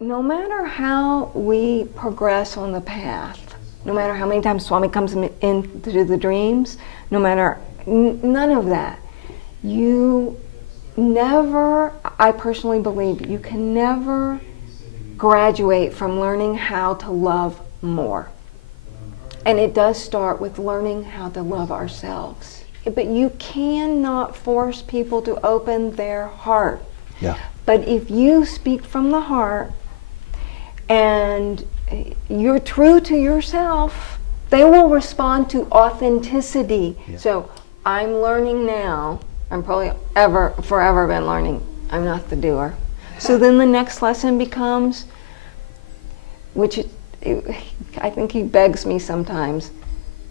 No matter how we progress on the path, no matter how many times Swami comes into the dreams, no matter, none of that, you never, I personally believe, you can never graduate from learning how to love more. And it does start with learning how to love ourselves. But you cannot force people to open their heart. Yeah. But if you speak from the heart and you're true to yourself, they will respond to authenticity. Yeah. So I'm learning now, I'm probably forever been learning, I'm not the doer. So then the next lesson becomes, which I think he begs me sometimes,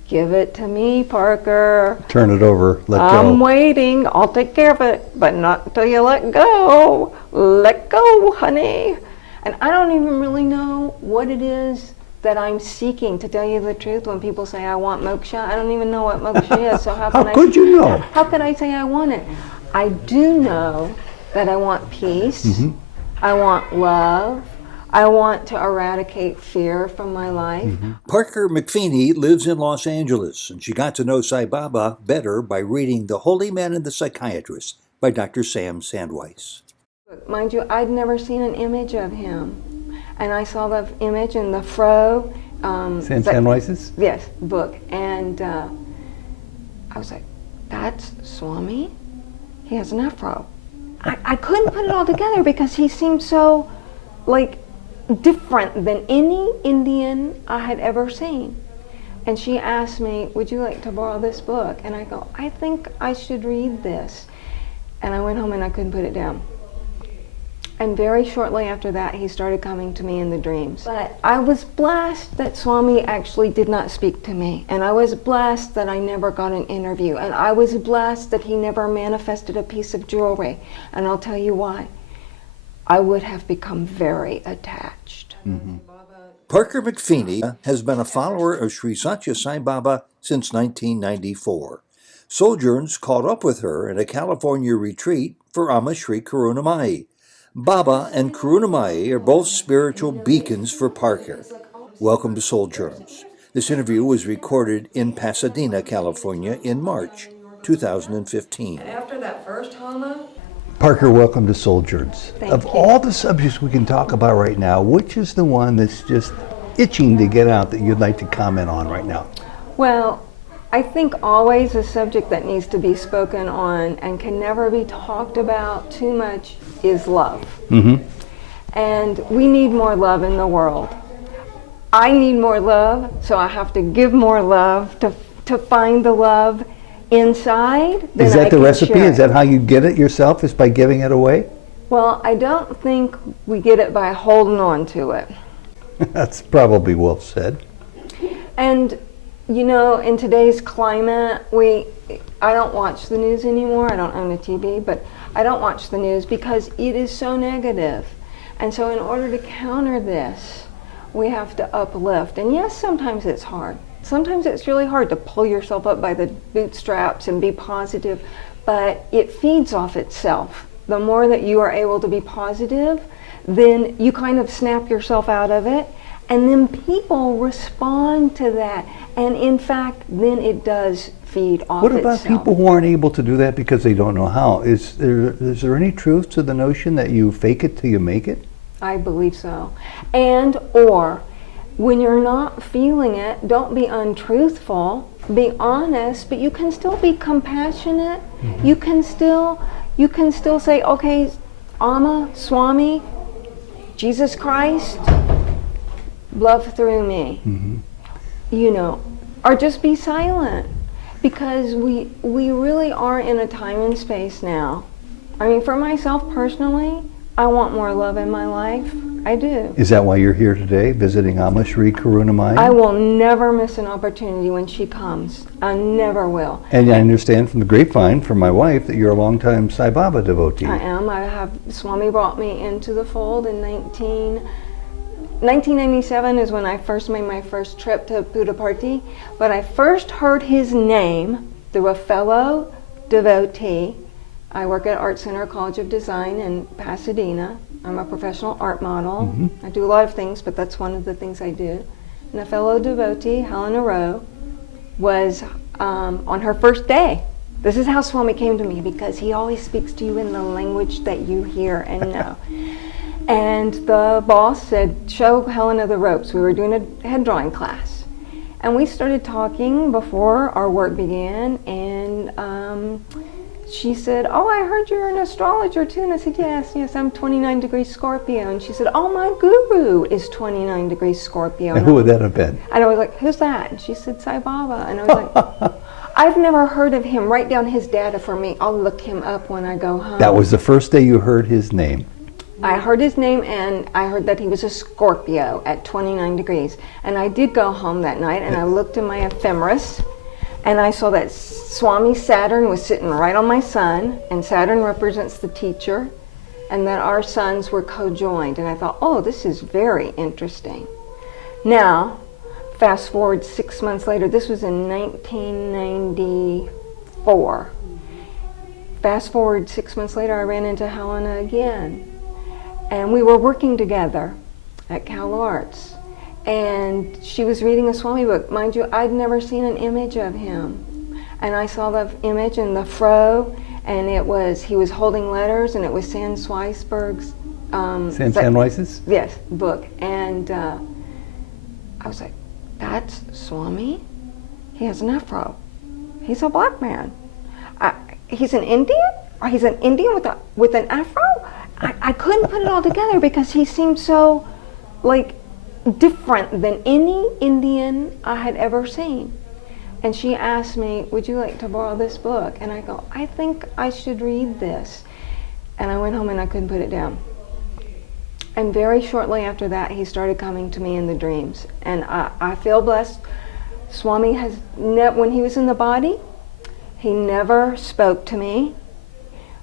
give it to me, Parker. Turn it over, let go. I'm waiting, I'll take care of it, but not until you let go. Let go, honey. And I don't even really know what it is that I'm seeking, to tell you the truth. When people say I want moksha, I don't even know what moksha is, so how can could you know? How could I say I want it? I do know that I want peace, I want love, I want to eradicate fear from my life. Parker McPhinney lives in Los Angeles, and she got to know Sai Baba better by reading The Holy Man and the Psychiatrist by Dr. Sam Sandweiss. Mind you, I'd never seen an image of him. And I saw the image in the Fro. Sandweiss's? Yes, book. And I was like, that's Swami? He has an afro. I couldn't put it all together because he seemed so, like, different than any Indian I had ever seen. And she asked me, would you like to borrow this book? And I go, I think I should read this. And I went home and I couldn't put it down. And very shortly after that, he started coming to me in the dreams. But I was blessed that Swami actually did not speak to me. And I was blessed that I never got an interview. And I was blessed that he never manifested a piece of jewelry. And I'll tell you why. I would have become very attached. Parker McPhinney has been a follower of Sri Sathya Sai Baba since 1994. Souljourns caught up with her at a California retreat for Amma Sri Karunamayi. Baba and Karunamayi are both spiritual beacons for Parker. Welcome to Souljourns. This interview was recorded in Pasadena, California in March 2015. And after that first Hama, Parker, welcome to Souljourns. Of you. all the subjects we can talk about right now, which is the one that's just itching to get out that you'd like to comment on right now? well, I think always a subject that needs to be spoken on and can never be talked about too much is love. And we need more love in the world. I need more love, so I have to give more love to find the love inside. Is that the recipe? Is that how you get it yourself, is by giving it away? Well, I don't think we get it by holding on to it. That's probably well said. And you know, in today's climate, I don't watch the news anymore. I don't own a TV, but I don't watch the news because it is so negative. And so in order to counter this, we have to uplift. And yes, sometimes it's hard. Sometimes it's really hard to pull yourself up by the bootstraps and be positive, but it feeds off itself. The more that you are able to be positive, then you kind of snap yourself out of it, and then people respond to that. And in fact, then it does feed off What about itself. people who aren't able to do that because they don't know how? Is there any truth to the notion that you fake it till you make it? I believe so. And or when you're not feeling it, don't be untruthful, be honest, but you can still be compassionate. You can still say, okay, Amma, Swami, Jesus Christ, love through me. You know, or just be silent, because we really are in a time and space now. I mean, for myself personally, I want more love in my life. I do. Is that why you're here today, visiting Amma Sri Karunamayi? I will never miss an opportunity when she comes. I never will. And I understand from the grapevine from my wife that you're a longtime Sai Baba devotee. I am. Swami brought me into the fold in 1997 is when I first made my first trip to Puttaparthi, but I first heard his name through a fellow devotee. I work at Art Center College of Design in Pasadena, I'm a professional art model. I do a lot of things, but that's one of the things I do. And a fellow devotee, Helena Rowe, was on her first day. This is how Swami came to me, because he always speaks to you in the language that you hear and know. And the boss said, show Helena the ropes. We were doing a head drawing class. And we started talking before our work began, and she said, oh, I heard you're an astrologer too. And I said, yes, I'm 29 degrees Scorpio. And she said, oh, my guru is 29 degrees Scorpio. And who would that have been? And I was like, who's that? And she said, Sai Baba. And I was like, I've never heard of him. Write down his data for me. I'll look him up when I go home. That was the first day you heard his name. I heard his name, and I heard that he was a Scorpio at 29 degrees. And I did go home that night, and I looked in my ephemeris, and I saw that Swami Saturn was sitting right on my sun, and Saturn represents the teacher, and that our suns were co-joined. And I thought, oh, this is very interesting. Now, fast forward 6 months later, this was in 1994. Fast forward 6 months later, I ran into Helena again. And we were working together at Cal Arts. And she was reading a Swami book. Mind you, I'd never seen an image of him. And I saw the image in the fro, and he was holding letters, and it was Sam Sweisberg's Samwise's? Yes, book. And I was like, that's Swami? He has an afro. He's a black man. He's an Indian? Or he's an Indian with an afro? I couldn't put it all together, because he seemed so, like, different than any Indian I had ever seen. And she asked me, would you like to borrow this book? And I go, I think I should read this. And I went home and I couldn't put it down. And very shortly after that, he started coming to me in the dreams. And I feel blessed. Swami has, when he was in the body, he never spoke to me.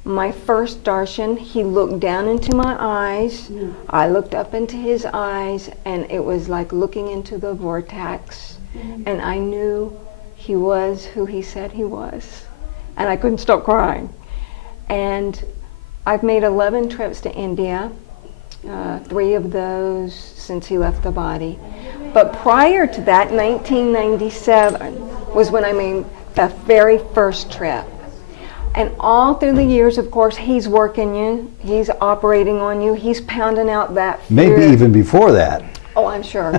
My first darshan, he looked down into my eyes. I looked up into his eyes, and it was like looking into the vortex. And I knew he was who he said he was. And I couldn't stop crying. And I've made 11 trips to India, 3 of those since he left the body. But prior to that, 1997 was when I made the very first trip. And all through the years, of course, he's working you, he's operating on you, he's pounding out that fear. Maybe even before that. Oh, I'm sure.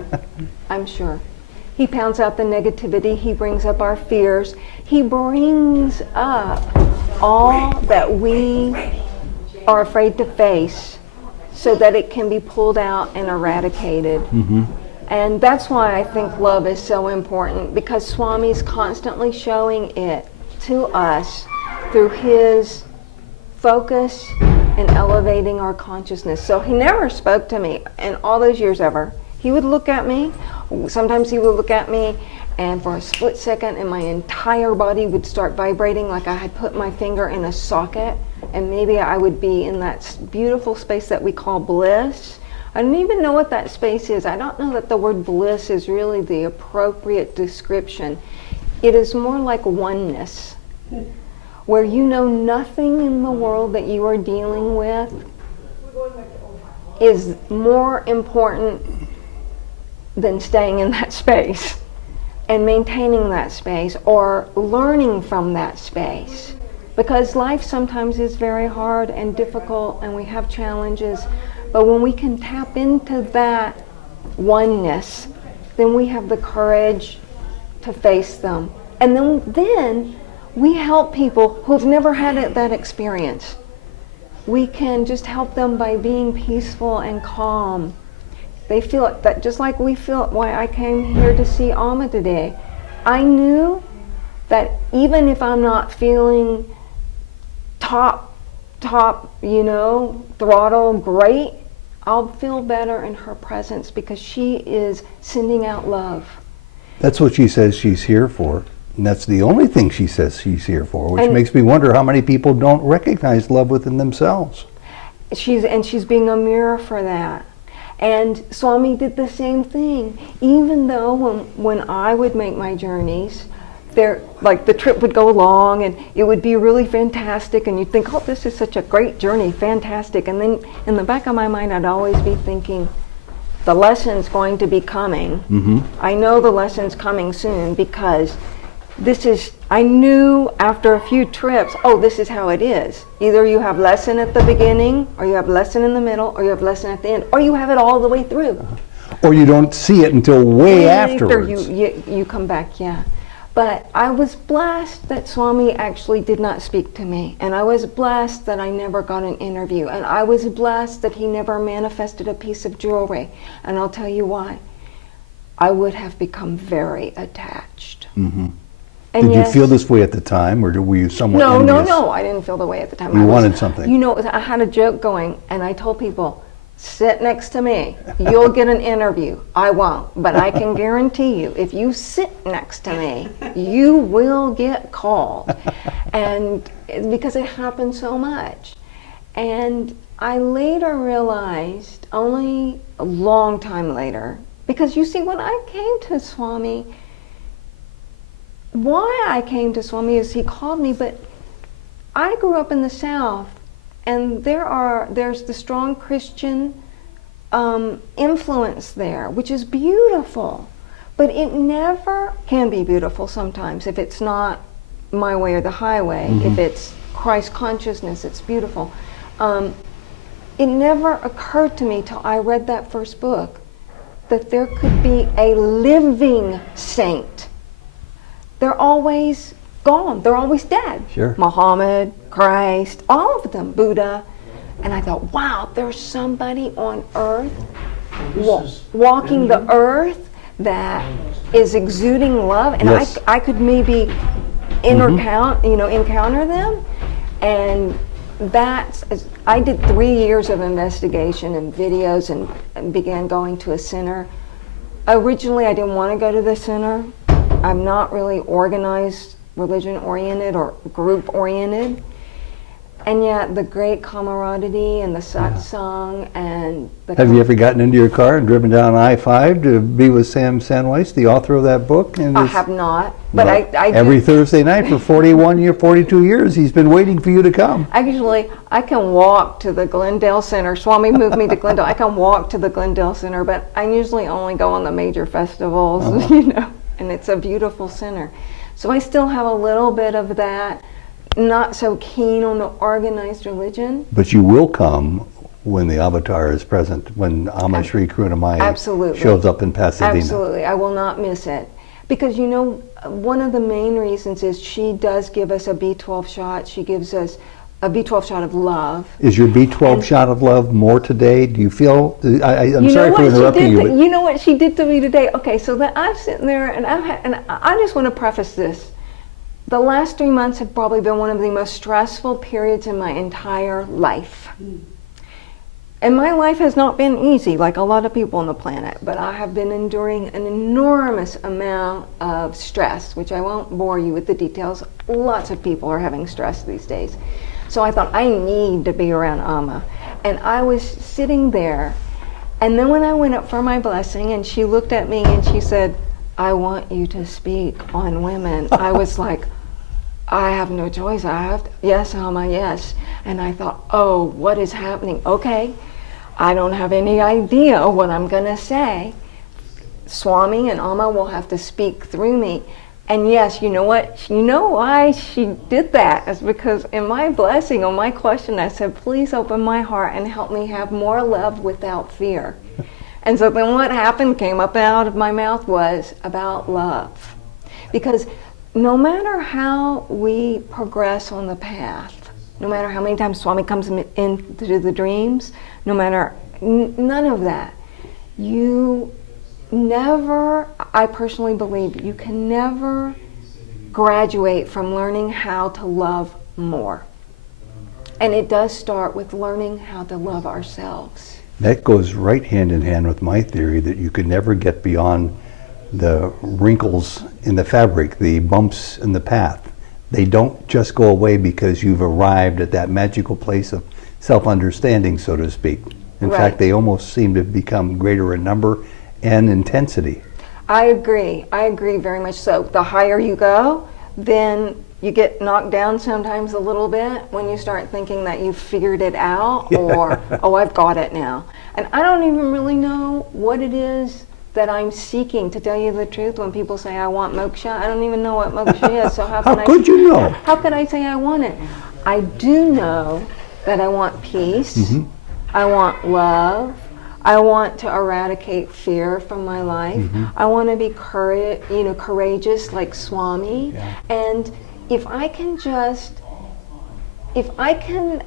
I'm sure. He pounds out the negativity, he brings up our fears, he brings up all that we are afraid to face so that it can be pulled out and eradicated. And that's why I think love is so important, because Swami's constantly showing it to us through his focus and elevating our consciousness. So he never spoke to me in all those years ever. He would look at me, sometimes he would look at me, and for a split second, and my entire body would start vibrating like I had put my finger in a socket, and maybe I would be in that beautiful space that we call bliss. I don't even know what that space is. I don't know that the word bliss is really the appropriate description. It is more like oneness, where you know nothing in the world that you are dealing with is more important than staying in that space and maintaining that space or learning from that space. Because life sometimes is very hard and difficult, and we have challenges, but when we can tap into that oneness, then we have the courage to face them. And then we help people who've never had that experience. We can just help them by being peaceful and calm. They feel it, that just like we feel it. Why I came here to see Amma today. I knew that even if I'm not feeling top, throttle great, I'll feel better in her presence, because she is sending out love. That's what she says she's here for. And that's the only thing she says she's here for, which makes me wonder how many people don't recognize love within themselves. She's being a mirror for that. And Swami did the same thing. Even though when I would make my journeys, like the trip would go along and it would be really fantastic, and you'd think, oh, this is such a great journey, fantastic. And then in the back of my mind, I'd always be thinking, the lesson's going to be coming. I know the lesson's coming soon, because I knew after a few trips, oh, this is how it is. Either you have lesson at the beginning, or you have lesson in the middle, or you have lesson at the end, or you have it all the way through. Or you don't see it until way afterwards. You come back, yeah. But I was blessed that Swami actually did not speak to me. And I was blessed that I never got an interview. And I was blessed that he never manifested a piece of jewelry. And I'll tell you why. I would have become very attached. And Did you feel this way at the time, or were you somewhat envious? No, I didn't feel the way at the time. You wanted something. You know, I had a joke going, and I told people, sit next to me. You'll get an interview. I won't. But I can guarantee you, if you sit next to me, you will get called. And because it happened so much. And I later realized, only a long time later, because you see, when I came to Swami, why I came to Swami is he called me, but I grew up in the South, and there's the strong Christian influence there, which is beautiful, but it never can be beautiful sometimes if it's not my way or the highway. If it's Christ consciousness, it's beautiful. It never occurred to me till I read that first book that there could be a living saint. They're always gone. They're always dead. Sure. Muhammad, Christ, all of them, Buddha. And I thought, wow, there's somebody on earth walking the earth that is exuding love. And Yes. I could maybe encounter them. And I did 3 years of investigation and videos and began going to a center. Originally, I didn't want to go to the center. I'm not really organized, religion-oriented or group-oriented. And yet the great camaraderie and the satsang and the... Have you ever gotten into your car and driven down I-5 to be with Sam Sandweiss, the author of that book? And I have not, but I every do. Thursday night for 42 years, he's been waiting for you to come. Actually, I can walk to the Glendale Center. Swami moved me to Glendale. I can walk to the Glendale Center, but I usually only go on the major festivals, and it's a beautiful center. So I still have a little bit of that. Not so keen on the organized religion. But you will come when the avatar is present, when Amma Sri Karunamayi shows up in Pasadena. Absolutely, I will not miss it. Because one of the main reasons is she does give us a B12 shot. She gives us a B12 shot of love. Is your B12 shot of love more today? Do you feel, I'm sorry for interrupting you. You know what she did to me today? Okay, so that I'm sitting there and I just want to preface this. The last 3 months have probably been one of the most stressful periods in my entire life. And my life has not been easy, like a lot of people on the planet, but I have been enduring an enormous amount of stress, which I won't bore you with the details. Lots of people are having stress these days. So I thought, I need to be around Amma. And I was sitting there, and then when I went up for my blessing, and she looked at me and she said, I want you to speak on women. I was like, I have no choice. I have to, yes, Amma, yes. And I thought, oh, what is happening? Okay, I don't have any idea what I'm going to say. Swami and Amma will have to speak through me. And yes, you know what? You know why she did that? It's because in my blessing, on my question, I said, please open my heart and help me have more love without fear. And so then what happened, came up out of my mouth, was about love. Because no matter how we progress on the path, no matter how many times Swami comes into the dreams, no matter, none of that, you never, I personally believe, you can never graduate from learning how to love more. And it does start with learning how to love ourselves. That goes right hand in hand with my theory that you could never get beyond the wrinkles in the fabric, the bumps in the path. They don't just go away because you've arrived at that magical place of self-understanding, so to speak. In fact, they almost seem to become greater in number and intensity. I agree. I agree very much so. The higher you go, then you get knocked down sometimes a little bit when you start thinking that you've figured it out or, oh, I've got it now. And I don't even really know what it is that I'm seeking, to tell you the truth. When people say I want moksha, I don't even know what moksha is. So how can could you know? How could I say I want it? I do know that I want peace. I want love. I want to eradicate fear from my life. I want to be courageous like Swami. And if I can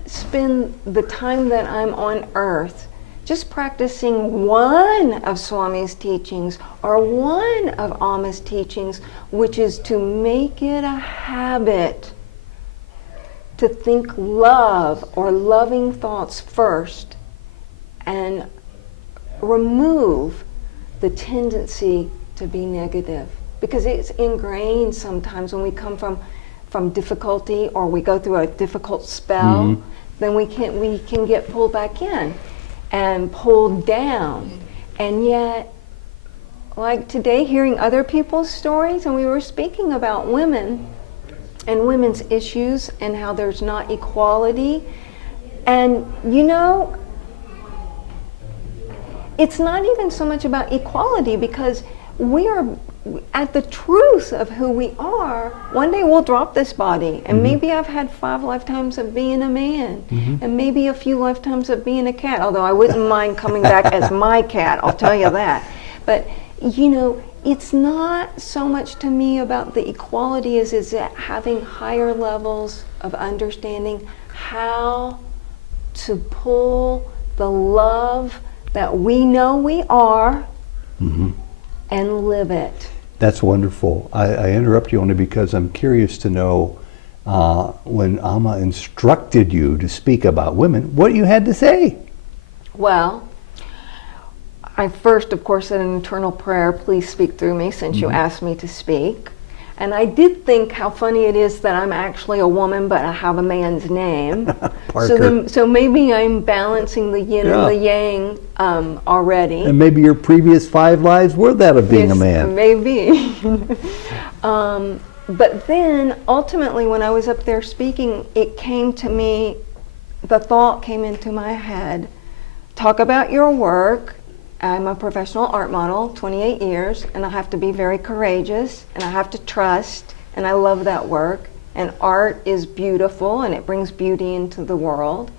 spend the time that I'm on earth just practicing one of Swami's teachings or one of Amma's teachings, which is to make it a habit to think love or loving thoughts first and remove the tendency to be negative. Because it's ingrained sometimes when we come from difficulty or we go through a difficult spell, then we can get pulled back in and pulled down. And yet, like today, hearing other people's stories, and we were speaking about women and women's issues and how there's not equality. And it's not even so much about equality, because we are at the truth of who we are. One day we'll drop this body, and maybe I've had 5 lifetimes of being a man, and maybe a few lifetimes of being a cat, although I wouldn't mind coming back as my cat, I'll tell you that. But it's not so much to me about the equality as is it having higher levels of understanding how to pull the love that we know we are and live it. That's wonderful. I interrupt you only because I'm curious to know when Amma instructed you to speak about women, what you had to say. Well, I first, of course, said an internal prayer, please speak through me, since you asked me to speak. And I did think how funny it is that I'm actually a woman, but I have a man's name. So maybe I'm balancing the yin and the yang already. And maybe your previous 5 lives were that of being a man. Maybe. But then, ultimately, when I was up there speaking, it came to me, the thought came into my head, talk about your work. I'm a professional art model, 28 years, and I have to be very courageous, and I have to trust, and I love that work. And art is beautiful, and it brings beauty into the world.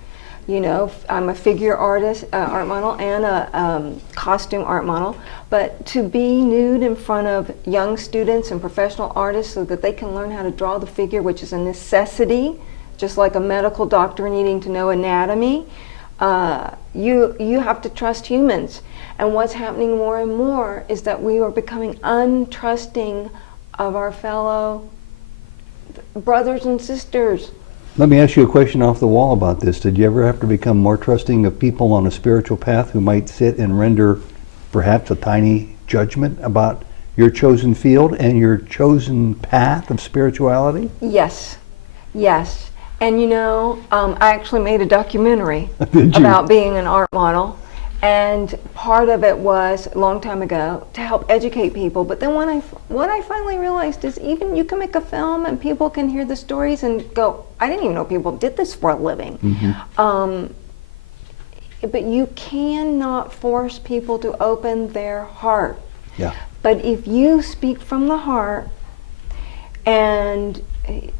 I'm a figure artist, art model, and a costume art model. But to be nude in front of young students and professional artists so that they can learn how to draw the figure, which is a necessity, just like a medical doctor needing to know anatomy, you have to trust humans. And what's happening more and more is that we are becoming untrusting of our fellow brothers and sisters. Let me ask you a question off the wall about this. Did you ever have to become more trusting of people on a spiritual path who might sit and render perhaps a tiny judgment about your chosen field and your chosen path of spirituality? Yes. And I actually made a documentary about being an art model. And part of it was, a long time ago, to help educate people. But then what I finally realized is even you can make a film and people can hear the stories and go, I didn't even know people did this for a living. But you cannot force people to open their heart. Yeah. But if you speak from the heart and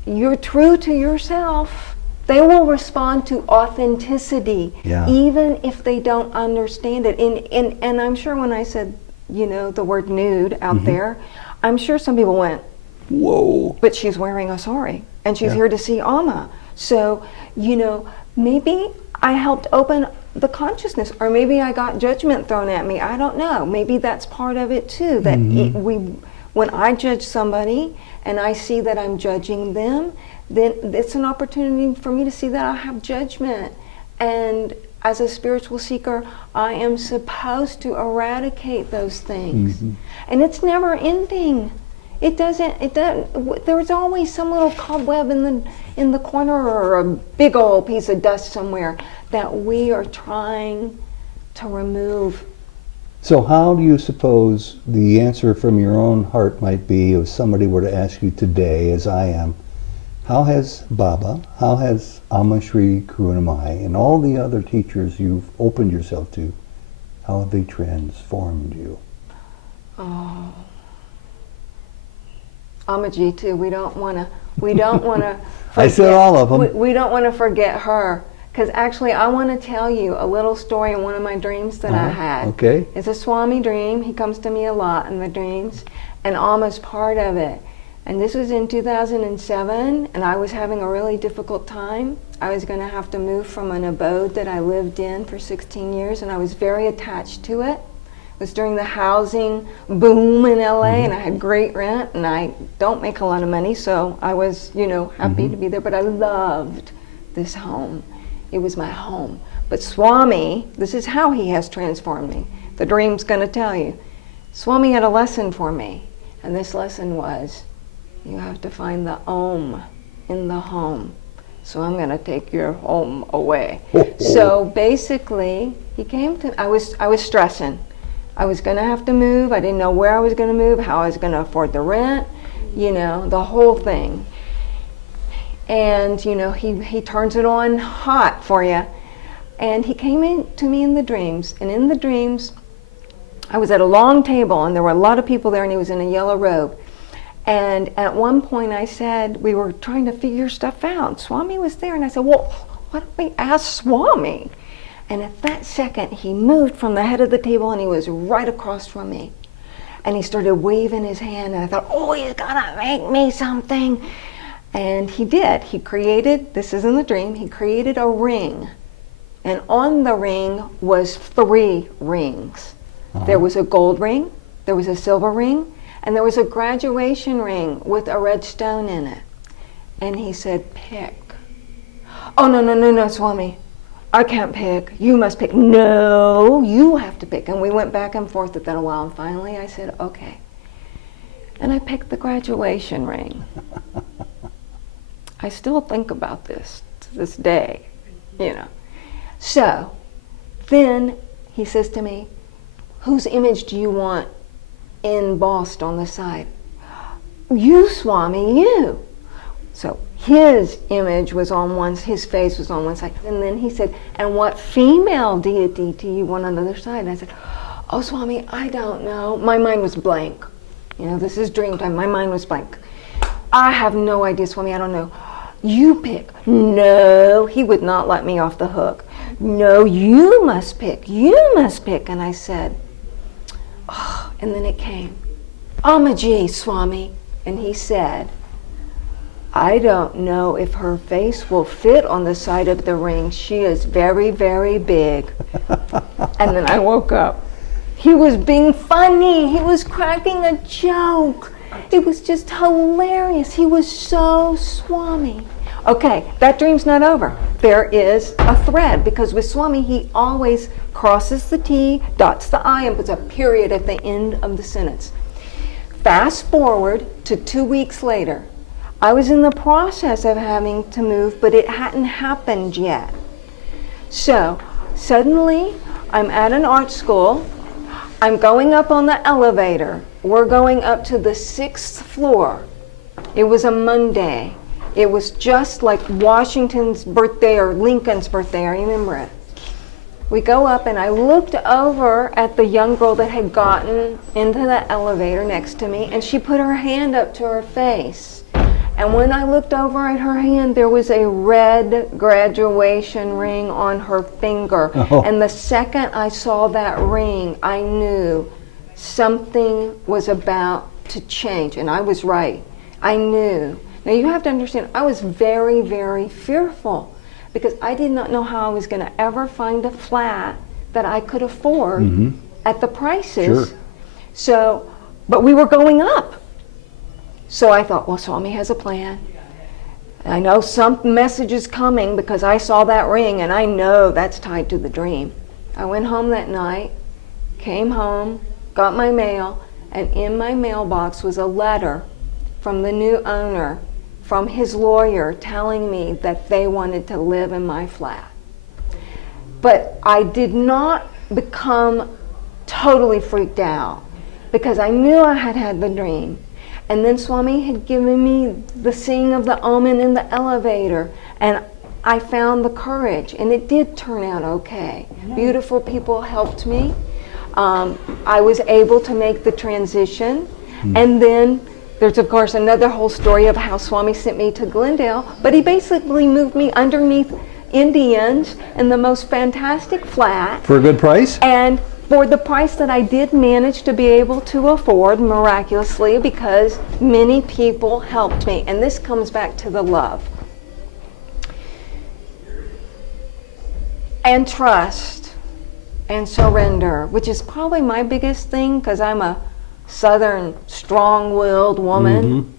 you're true to yourself, they will respond to authenticity, even if they don't understand it. And I'm sure when I said, the word nude out there, I'm sure some people went, whoa, but she's wearing a sari, and she's here to see Amma. So, maybe I helped open the consciousness, or maybe I got judgment thrown at me. I don't know. Maybe that's part of it too, that when I judge somebody and I see that I'm judging them, then it's an opportunity for me to see that I have judgment. And as a spiritual seeker, I am supposed to eradicate those things. And it's never ending. There's always some little cobweb in the corner, or a big old piece of dust somewhere that we are trying to remove. So how do you suppose the answer from your own heart might be if somebody were to ask you today, as I am, how has Baba, how has Amma Sri Karunamayi, and all the other teachers you've opened yourself to, how have they transformed you? Oh, Amaji too. We don't want to. I said all of them. We don't want to forget her. Because actually, I want to tell you a little story in one of my dreams that I had. Okay. It's a Swami dream. He comes to me a lot in the dreams, and Amma's part of it. And this was in 2007, and I was having a really difficult time. I was going to have to move from an abode that I lived in for 16 years, and I was very attached to it. It was during the housing boom in LA, and I had great rent, and I don't make a lot of money, so I was, happy to be there, but I loved this home. It was my home. But Swami, this is how he has transformed me. The dream's going to tell you. Swami had a lesson for me, and this lesson was, you have to find the Om in the home. So I'm going to take your home away. So basically, he came to, I was stressing. I was going to have to move. I didn't know where I was going to move, how I was going to afford the rent, the whole thing. And, he turns it on hot for you. And he came in to me in the dreams. And in the dreams, I was at a long table, and there were a lot of people there, and he was in a yellow robe. And at one point I said, we were trying to figure stuff out. Swami was there, and I said, well, why don't we ask Swami? And at that second, he moved from the head of the table, and he was right across from me. And he started waving his hand, and I thought, oh, he's gonna make me something. And he did. He created, this is in the dream, he created a ring. And on the ring was 3 rings. There was a gold ring, there was a silver ring, and there was a graduation ring with a red stone in it. And he said, pick. Oh, no, Swami. I can't pick. You must pick. No, you have to pick. And we went back and forth with that a while. And finally I said, okay. And I picked the graduation ring. I still think about this to this day, So then he says to me, whose image do you want embossed on the side? You, Swami, you. So his image was on his face was on one side. And then he said, and what female deity do you want on the other side? And I said, oh, Swami, I don't know. My mind was blank. This is dream time. My mind was blank. I have no idea, Swami, I don't know. You pick. No, he would not let me off the hook. No, you must pick. You must pick. And I said, oh, and then it came. Amaji, Swami. And he said, I don't know if her face will fit on the side of the ring. She is very, very big. And then I woke up. He was being funny. He was cracking a joke. It was just hilarious. He was so Swami. Okay, that dream's not over. There is a thread, because with Swami, he always crosses the T, dots the I, and puts a period at the end of the sentence. Fast forward to 2 weeks later. I was in the process of having to move, but it hadn't happened yet. So suddenly, I'm at an art school. I'm going up on the elevator. We're going up to the 6th floor. It was a Monday. It was just like Washington's birthday or Lincoln's birthday. I remember it. We go up, and I looked over at the young girl that had gotten into the elevator next to me, and she put her hand up to her face. And when I looked over at her hand, there was a red graduation ring on her finger. Oh. And the second I saw that ring, I knew something was about to change. And I was right. I knew. Now you have to understand, I was very, very fearful, because I did not know how I was going to ever find a flat that I could afford at the prices. Sure. So, but we were going up. So I thought, well, Swami has a plan. I know some message is coming, because I saw that ring, and I know that's tied to the dream. I went home that night, came home, got my mail, and in my mailbox was a letter from the new owner, from his lawyer, telling me that they wanted to live in my flat. But I did not become totally freaked out because I knew I had had the dream. And then Swami had given me the seeing of the omen in the elevator, and I found the courage, and it did turn out okay. Beautiful people helped me. I was able to make the transition, and then there's of course another whole story of how Swami sent me to Glendale, but he basically moved me underneath Indians in the most fantastic flat. For a good price? And for the price that I did manage to be able to afford, miraculously, because many people helped me. And this comes back to the love. And trust and surrender, which is probably my biggest thing because I'm a Southern strong-willed woman.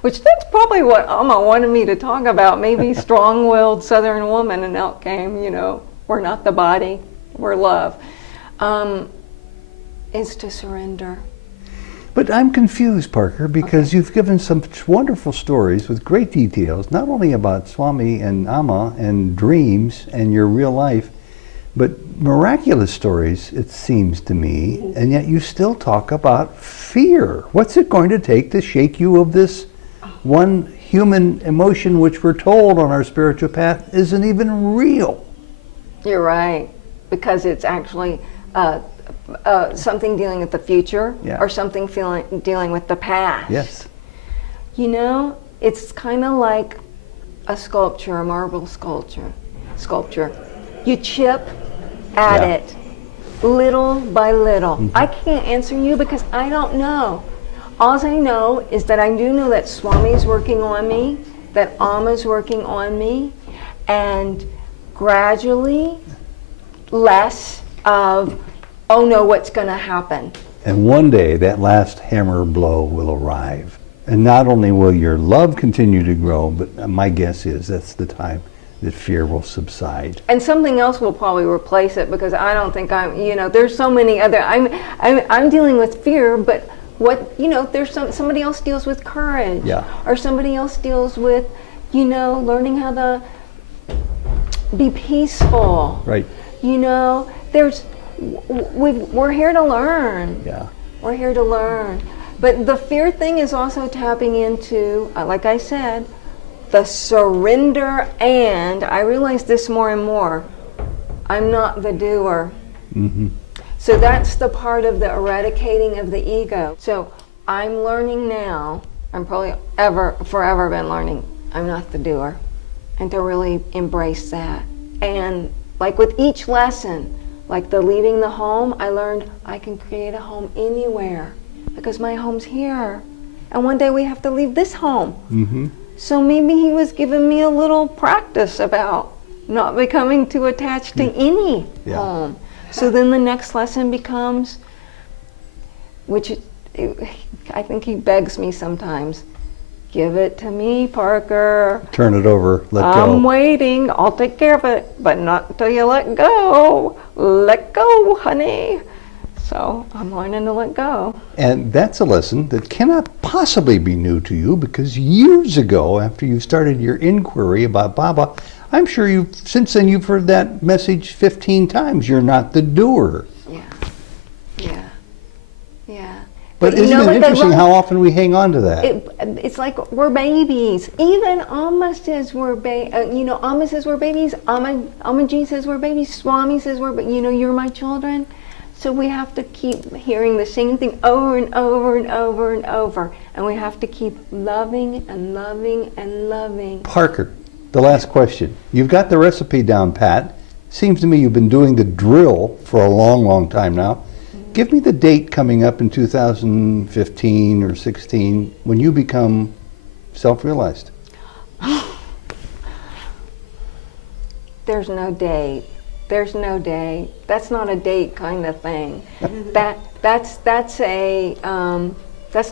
Which that's probably what Amma wanted me to talk about, maybe strong-willed Southern woman, and out came, you know, we're not the body, we're love. Is to surrender. But I'm confused, Parker, because you've given some wonderful stories with great details, not only about Swami and Amma and dreams and your real life, but miraculous stories, it seems to me, and yet you still talk about fear. What's it going to take to shake you of this one human emotion which we're told on our spiritual path isn't even real? You're right, because it's actually something dealing with the future, or something dealing with the past. Yes. You know, it's kind of like a sculpture, a marble sculpture. You chip at it, little by little. I can't answer you because I don't know. All I know is that I do know that Swami's working on me, that Amma's working on me, and gradually less of, oh no, what's going to happen. And one day that last hammer blow will arrive. And not only will your love continue to grow, but my guess is that's the time that fear will subside. And something else will probably replace it, because I don't think there's so many other, I'm dealing with fear, but what, there's somebody else deals with courage. Yeah. Or somebody else deals with, learning how to be peaceful. Right. We're here to learn. Yeah. We're here to learn. But the fear thing is also tapping into, like I said, the surrender, and I realize this more and more, I'm not the doer. So that's the part of the eradicating of the ego. So I'm learning now, I'm probably forever been learning, I'm not the doer, and to really embrace that. And like with each lesson, like the leaving the home, I learned I can create a home anywhere because my home's here. And one day we have to leave this home. So maybe he was giving me a little practice about not becoming too attached to any home. So then the next lesson becomes, which I think he begs me sometimes, give it to me, Parker. Turn it over, let go. I'm waiting, I'll take care of it, but not until you let go. Let go, honey. So I'm learning to let go. And that's a lesson that cannot possibly be new to you, because years ago, after you started your inquiry about Baba, I'm sure since then you've heard that message 15 times. You're not the doer. Yeah. But isn't it interesting how often we hang on to that? It's like we're babies. Even Amma says we're Amma says we're babies. Amma Ji says we're babies. Swami says you're my children. So we have to keep hearing the same thing over and over and over and over. And we have to keep loving and loving and loving. Parker, the last question. You've got the recipe down pat. Seems to me you've been doing the drill for a long, long time now. Give me the date coming up in 2015 or 16 when you become self-realized. There's no date. There's no date. That's not a date kind of thing. That's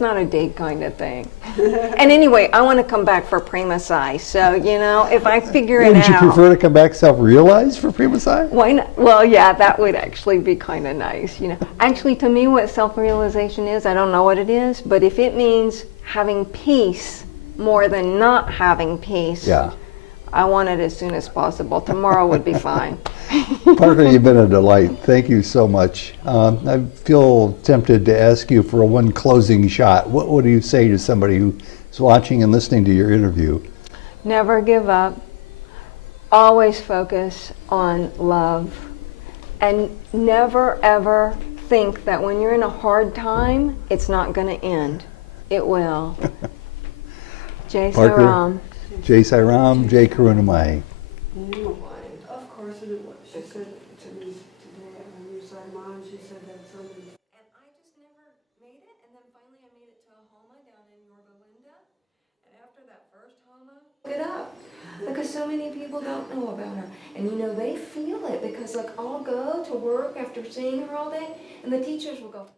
not a date kind of thing. And anyway, I want to come back for Prima Sai. So, if I figure it out. Would you prefer to come back self-realized for Prima Sai? Why not? Well, yeah, that would actually be kind of nice. Actually, to me, what self-realization is, I don't know what it is, but if it means having peace more than not having peace, I want it as soon as possible. Tomorrow would be fine. Parker, you've been a delight. Thank you so much. I feel tempted to ask you for one closing shot. What do you say to somebody who's watching and listening to your interview? Never give up. Always focus on love. And never ever think that when you're in a hard time, it's not going to end. It will. Jai Sai Parker, Ram. Jai Sai Ram, Jai Karunamayi. Of course it was. She said to me today, you saw Mom, she said that something. And I just never made it, and then finally I made it to a Homa down in Yorba Linda. And after that first Homa, look it up, because so many people don't know about her. And you know, they feel it, because like I'll go to work after seeing her all day, and the teachers will go,